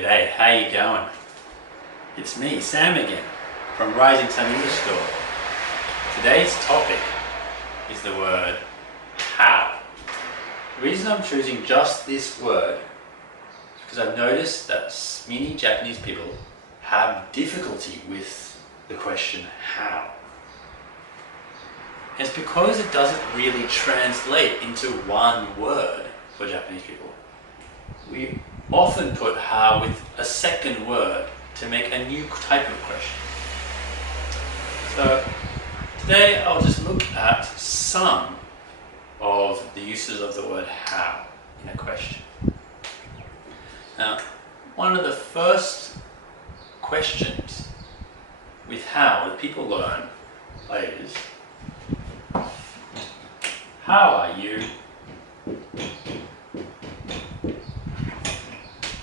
G'day, how you going? It's me, Sam again, from Rising Sun English School. Today's topic is the word how. The reason I'm choosing just this word is because I've noticed that many Japanese people have difficulty with the question how. And it's because it doesn't really translate into one word for Japanese people. We often put how with a second word to make a new type of question. So today I'll just look at some of the uses of the word how in a question. Now, one of the first questions with how that people learn is, how are you?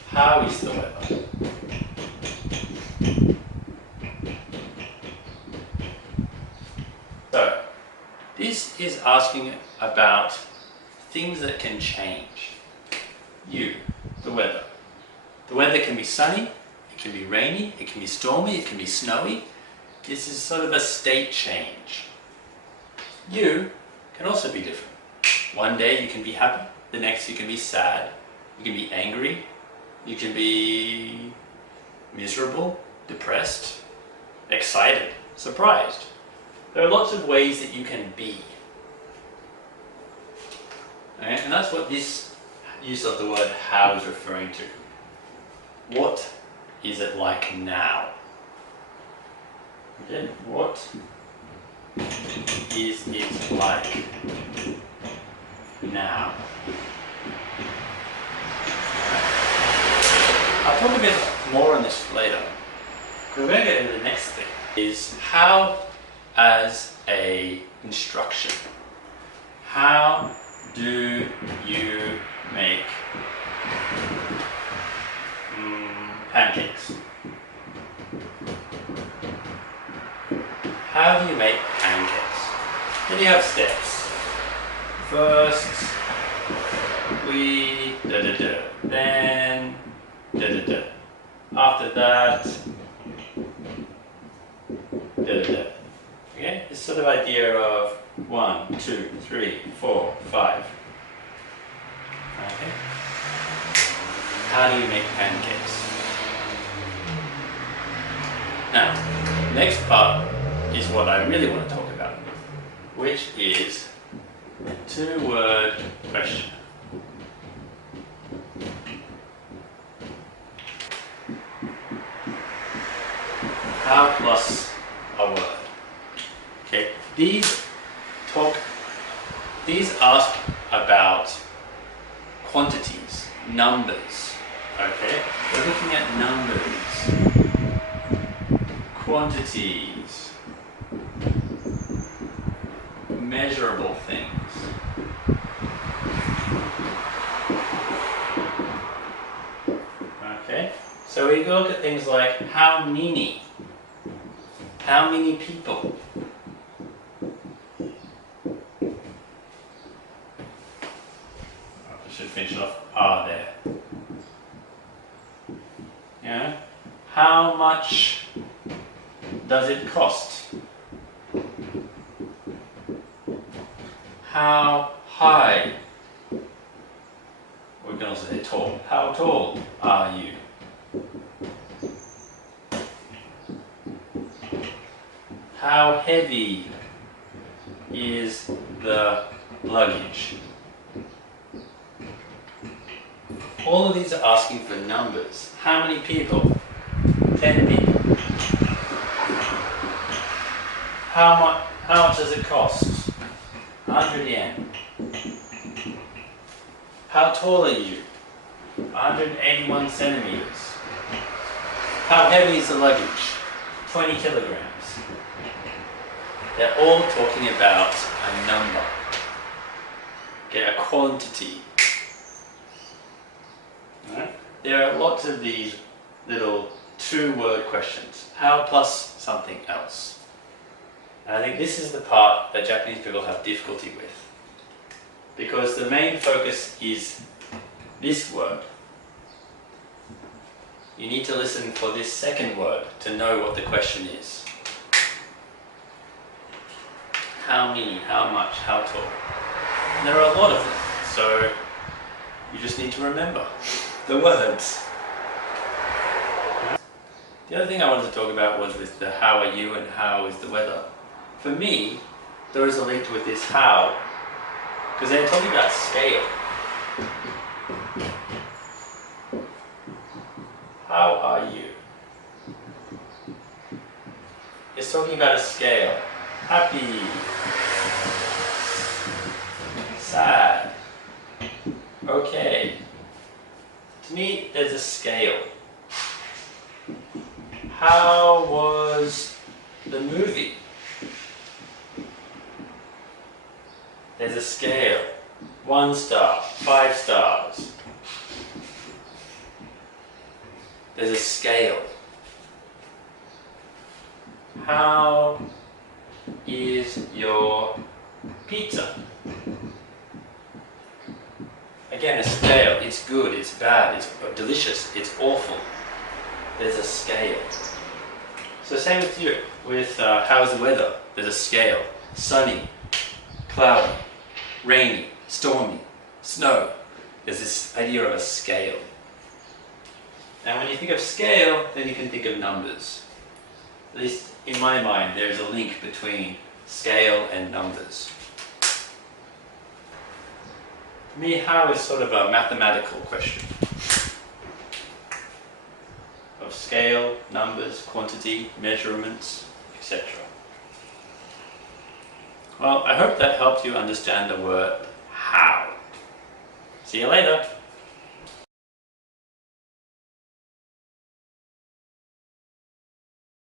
How is the weather? So, this is asking about things that can change. You, the weather. The weather can be sunny, it can be rainy, it can be stormy, it can be snowy. This is sort of a state change. You can also be different. One day you can be happy, the next you can be sad, you can be angry, you can be miserable, depressed, excited, surprised. There are lots of ways that you can be. Okay? And that's what this use of the word how is referring to. What is it like now? Okay? What is it like now? I'll talk a bit more on this later. We're going to get into the next thing, is how as a instruction. How do you make pancakes? How do you make pancakes? Then you have steps. First, we da-da-da. Then da-da-da. After that, da-da-da. Okay? This sort of idea of 1, 2, 3, 4, 5. Okay? How do you make pancakes? Now, next part is what I really want to talk about, which is a two-word question. How plus a word. Okay, these ask about quantities, numbers. Okay, we're looking at numbers, quantities, measurable things. Okay, so we look at things like how many people. I should finish off are there. Yeah. How much does it cost? How high? We can also say tall. How tall are you? How heavy is the luggage? All of these are asking for numbers. How many people? 10 people. How much does it cost? 100 yen. How tall are you? 181 centimeters. How heavy is the luggage? 20 kilograms. They're all talking about a number, okay, a quantity. Right? There are lots of these little two-word questions. How plus something else. And I think this is the part that Japanese people have difficulty with, because the main focus is this word. you need to listen for this second word to know what the question is. How many, how much, how tall. And there are a lot of them, so you just need to remember the words. The other thing I wanted to talk about was with the how are you and how is the weather. For me, those are linked with this how, because they're talking about scale. How are you? It's talking about a scale. Happy, sad, okay. To me, there's a scale. How was the movie? There's a scale. 1 star, 5 stars. There's a scale. How is your pizza? Again, a scale. It's good, it's bad, it's delicious, it's awful. There's a scale. So same with you. With how's the weather? There's a scale. Sunny, cloudy, rainy, stormy, snow. There's this idea of a scale. And when you think of scale, then you can think of numbers. At least in my mind, there's a link between scale and numbers. For me, how is sort of a mathematical question of scale, numbers, quantity, measurements, etc. Well, I hope that helped you understand the word how. See you later.